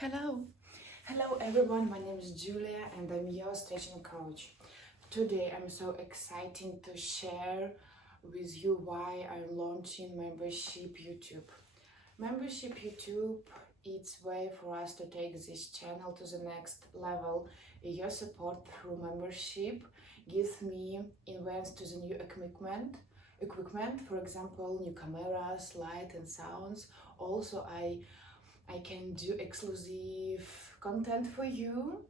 Hello! Hello everyone, my name is Julia and I'm your stretching coach. Today I'm so excited to share with you why I'm launching membership YouTube. Membership YouTube, it's way for us to take this channel to the next level. Your support through membership gives me advance to the new equipment, for example, new cameras, light and sounds. Also, I can do exclusive content for you,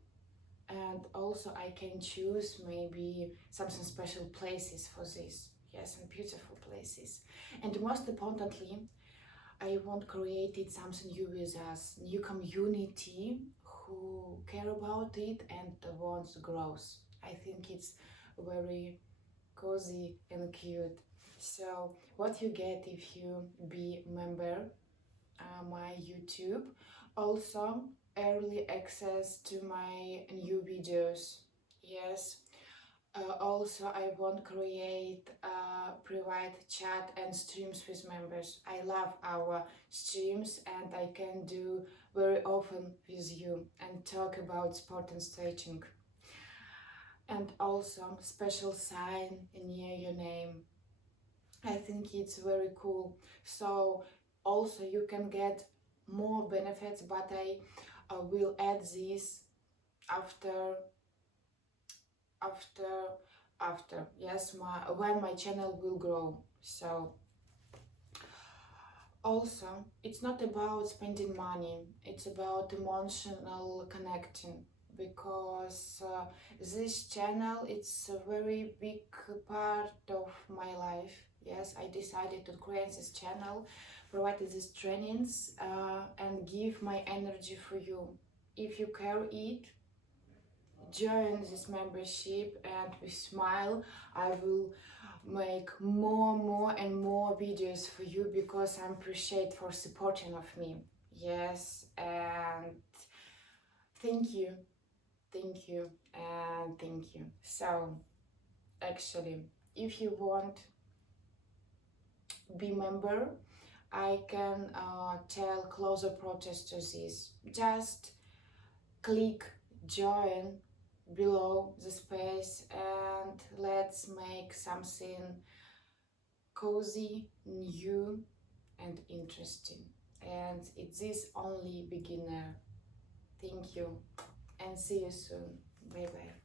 and also I can choose maybe something special places for this. Yes, and beautiful places. And most importantly, I want created something new with us, new community who care about it and wants growth. I think it's very cozy and cute. So what you get if you be member my YouTube. Also, early access to my new videos. Yes. Also, I want create a private chat and streams with members. I love our streams and I can do very often with you and talk about sport and stretching. And also special sign near your name. I think it's very cool. So also you can get more benefits, but I will add this after after yes, when my channel will grow. So also it's not about spending money, it's about emotional connecting, because this channel, it's a very big part of my life. Yes, I decided to create this channel, provide these trainings, and give my energy for you. If you care it, join this membership, and with smile I will make more and more videos for you, because I appreciate for supporting of me. Yes, and thank you, and thank you. So actually, if you want be member, I can tell closer process to this. Just click join below the space and let's make something cozy, new and interesting. And it's this only beginner. Thank you and see you soon. Bye bye.